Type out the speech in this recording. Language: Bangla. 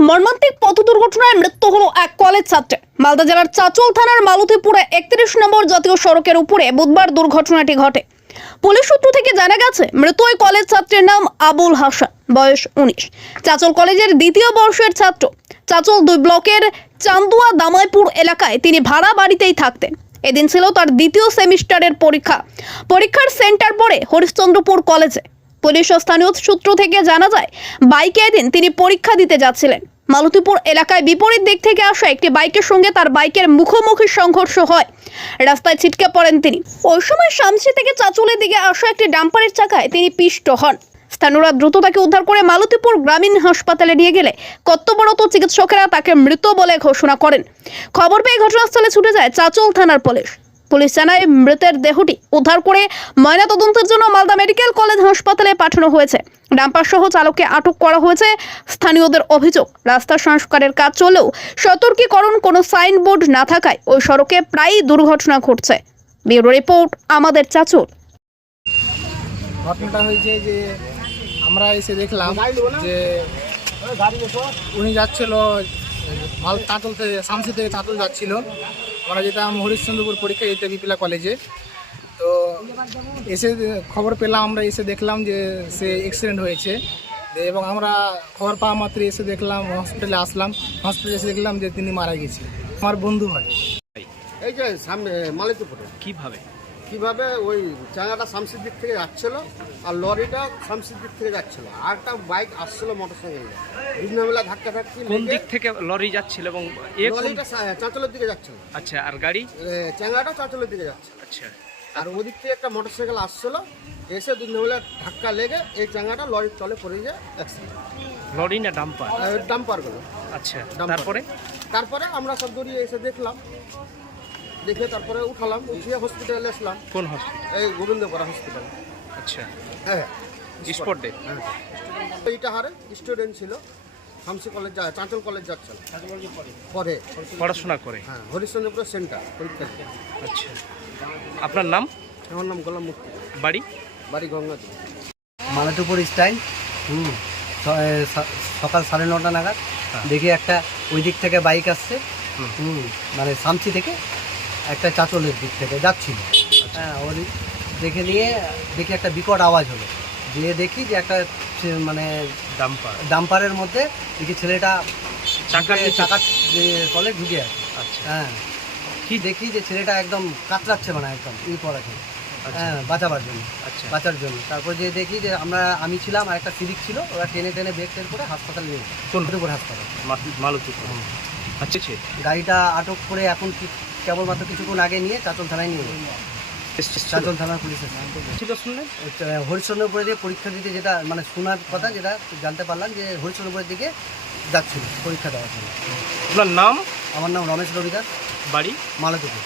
মর্মান্তিক পথ দুর্ঘটনায় মৃত্যু হলো এক কলেজ ছাত্রে মালদা জেলার চাচল থানার মালতীপুরে একত্রিশ নম্বর জাতীয় সড়কের উপরে বুধবার দুর্ঘটনাটি ঘটে। পুলিশ সূত্র থেকে জানা গেছে, মৃত ওই কলেজ ছাত্রের নাম আবুল হাসান, বয়স উনিশ। চাচল কলেজের দ্বিতীয় বর্ষের ছাত্র। চাচল দুই ব্লকের চান্দুয়া দামাইপুর এলাকায় তিনি ভাড়া বাড়িতেই থাকতেন। এদিন ছিল তার দ্বিতীয় সেমিস্টারের পরীক্ষা। পরীক্ষার সেন্টার পড়ে হরিশ্চন্দ্রপুর কলেজে। পুলিশ ও স্থানীয় সূত্র থেকে জানা যায়, বাইকে এদিন তিনি পরীক্ষা দিতে যাচ্ছিলেন। মালতীপুর এলাকায় বিপরীত দিক থেকে আসা একটি বাইকের সঙ্গে তার বাইকের মুখোমুখি সংঘর্ষ হয়। রাস্তায় ছিটকে পড়েন তিনি। ওই সময় শামসি থেকে চাচুলের দিকে আসা একটি ডাম্পারের চাকায় তিনি পিষ্ট হন। স্থানীয়রা দ্রুত তাকে উদ্ধার করে মালতীপুর গ্রামীণ হাসপাতালে নিয়ে গেলে কর্তব্যরত চিকিৎসকেরা তাকে মৃত বলে ঘোষণা করেন। খবর পেয়ে ঘটনাস্থলে ছুটে যায় চাচল থানার পুলিশ। পুলিশ জানায়, মৃতের দেহটি উদ্ধার করে ময়নাতদন্তের জন্য মালদা মেডিকেল কলেজ হাসপাতালে পাঠানো হয়েছে। ডাম্পার সহ চালককে আটক করা হয়েছে। স্থানীয়দের অভিযোগ রাস্তা সংস্কারের কাজ চলেও সতর্কীকরণ কোনো সাইনবোর্ড না থাকায় ওই সড়কে প্রায়ই দুর্ঘটনা ঘটছে। ব্যুরো রিপোর্ট, আমাদের চাচুর। ঘটনাটা হয়েছে যে আমরা এসে দেখলাম যে উনি যাচ্ছিল, মাল তাঁতল থেকে শামসি থেকে তাঁতল যাচ্ছিল। আমরা যেতাম হরিশ্চন্দ্রপুর পরীক্ষা দিতে বিপিলা কলেজে তো এসে খবর পেলাম আমরা এসে দেখলাম যে সে অ্যাক্সিডেন্ট হয়েছে। এবং আমরা খবর পাওয়া মাত্র এসে দেখলাম হসপিটালে আসলাম। হসপিটালে এসে দেখলাম যে তিনি মারা গেছে। আমার বন্ধু হয় এই যে সামনে মালিকপুরে কীভাবে? কীভাবে ওই চাঙাটা শামসির দিক থেকে যাচ্ছিল আর লরিটা শামসির দিক থেকে যাচ্ছিল। আর একটা বাইক আসছিল মোটর সাইকেল বিভিন্ন বেলা ধাক্কা ধাক্কি কোন দিক থেকে লরি যাচ্ছিল এবং লরিটা চাঁচলের দিকে যাচ্ছিল। আচ্ছা আর গাড়ি? চাঙাটা চাঁচলের দিকে যাচ্ছে আচ্ছা। আর ওদিক থেকে একটা মোটর সাইকেল আসছিল এসে বেলা ধাক্কা লেগে এই চাঙাটা লরির তলে পড়ে যায় অ্যাক্সিডেন্ট লরি না ডাম্পার? ডাম্পারগুলো আচ্ছা। তারপরে? তারপরে আমরা সব দৌড়িয়ে এসে দেখলাম দেখে তারপরে উঠালাম উঠিয়ে হসপিটালে আসলাম। কোন হসপিটাল এই গোবিন্দপাড়া হসপিটাল আচ্ছা। হ্যাঁ। স্পট ডে এইটা হারে স্টুডেন্ট ছিল। শামসি কলেজ যা চাঁচল কলেজ যাচ্ছিল পরে। পড়াশোনা করে? হ্যাঁ হরিশ্চন্দ্রপুর সেন্টার পরীক্ষা আচ্ছা। আপনার নাম? আমার নাম গোলাম মুক্তি। বাড়ি? বাড়ি গঙ্গাদি মালাটুপুর স্টাইল। হুম। সকাল সাড়ে নটা নাগাদ। দেখি একটা ওই দিক থেকে বাইক আসছে। হুম। হুম। মানে সামচি থেকে একটা চাচলের দিক থেকে যাচ্ছিল। হ্যাঁ ওর দেখে নিয়ে দেখি একটা বিকট আওয়াজ হলো। দিয়ে দেখি যে একটা মানে ডাম্পার। ডাম্পারের মধ্যে দেখি ছেলেটা চাকার নিচে? চাকার তলে ঢুকে আছে। আচ্ছা। হ্যাঁ। কি দেখি যে ছেলেটা একদম কাতরাচ্ছে মানে একদম ই পড়াছে আচ্ছা। হ্যাঁ বাঁচাবার জন্য। আচ্ছা। বাঁচার জন্য। তারপর যে দেখি যে আমরা আমি ছিলাম আর একটা সিভিক ছিল ওরা টেনে টেনে বেগ টেন করে হাসপাতালে নিয়ে কোন? কোনটুকুর হাসপাতাল। মালতী আচ্ছা আচ্ছা। গাড়িটা আটক করে এখন কেবলমাত্র কিছুক্ষণ আগে নিয়ে চাচল থানায় নিয়ে। চাচল থানার পুলিশ শুনলেন? হরিশ্চন্দ্রপুরে দিয়ে পরীক্ষা দিতে যেটা মানে শোনার কথা যেটা জানতে পারলাম যে হরিশ্চন্দ্রপুরের দিকে যাচ্ছিল পরীক্ষা দেওয়ার জন্য। আপনার নাম? আমার নাম রমেশ রবিদাস। বাড়ি? মালাতুপুর